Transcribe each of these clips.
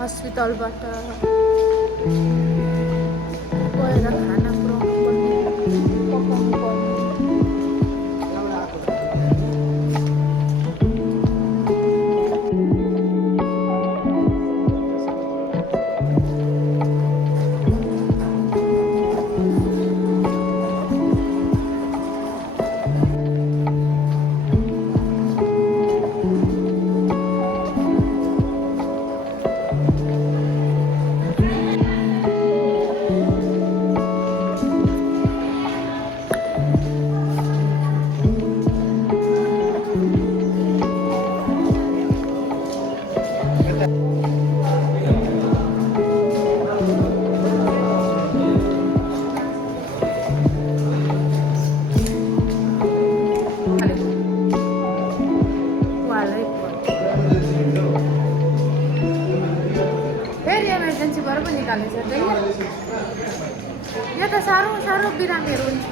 हस्पिटलबाट गएर खाना पुऱ्याउनु पर्ने, पकाउनु पर्ने। यो त साह्रो साह्रो बिरामीहरू हुन्छ।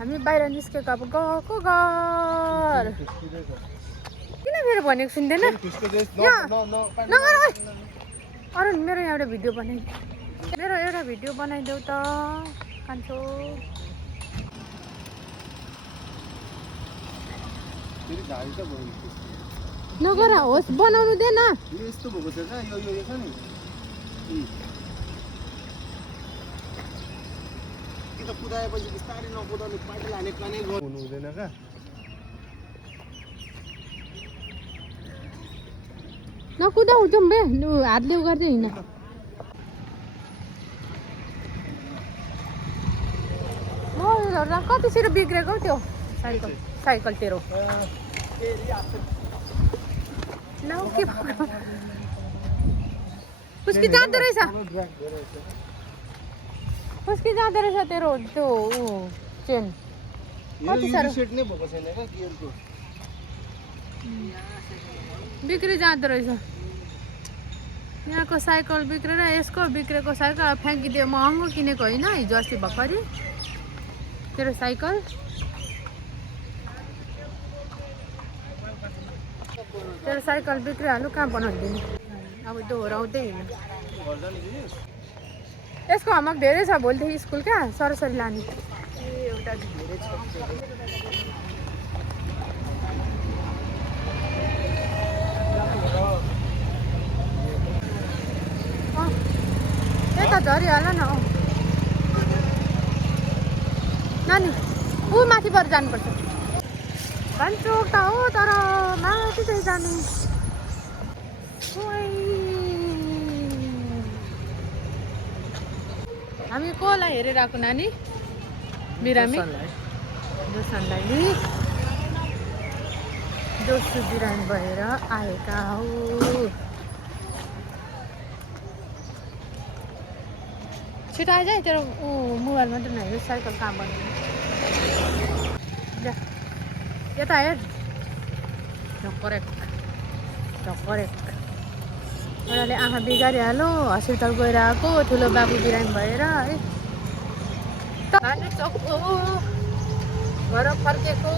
हामी बाहिर निस्केको अब गएको घर। किन मेरो भनेको सुन्दैन? अरू मेरो एउटा भिडियो बनाइदेऊ त कान्छो। नगर होस् बनाउनु दे न। यस्तो भएको छ क्या यो छ नि कुदाएपछि बिस्तारै नकुदाउने पाइला हाने प्लानै गर्नु हुँदैन क्या। नकुदाउ जाउँ बे हातले गर्दै हिँड। कति छिटो बिग्रेको त्यो साइकल तेरो न के उसकी जाँदो रहेछ तेरो त्यो चेन कति साह्रो बिग्री जाँदो रहेछ। यहाँको साइकल बिग्रेर यसको बिग्रेको साइकल फ्याँकिदियो। महँगो किनेको होइन हिजो अस्ति भर्खरै तेरो साइकल। तेरो साइकल बिग्रिहाल्यो कहाँ बनाइदिने अब दोहोऱ्याउँदै हिँड्नु। यसको होमवर्क धेरै छ भोलिदेखि स्कुल क्या सरसरी लाने। एउटा धेरै छ यता झरिहाल्यो न। नानी ऊ माथिबाट जानुपर्छ भन्चोक त हो तर माथि चाहिँ जाने। हामी कोलाई हेरिरहेको नानी? बिरामी जोसनलाई जोसु बिरामी भएर आएका हौ। छिटो आइज है तेरो मोबाइलमा त नहेर साइकल कहाँ बनाउने। यता हेर ढक्करेक एउटाले आँखा बिगारिहाल्यो हस्पिटल गएर आएको ठुलो बाबु बिरामी भएर है। चोक घर फर्केको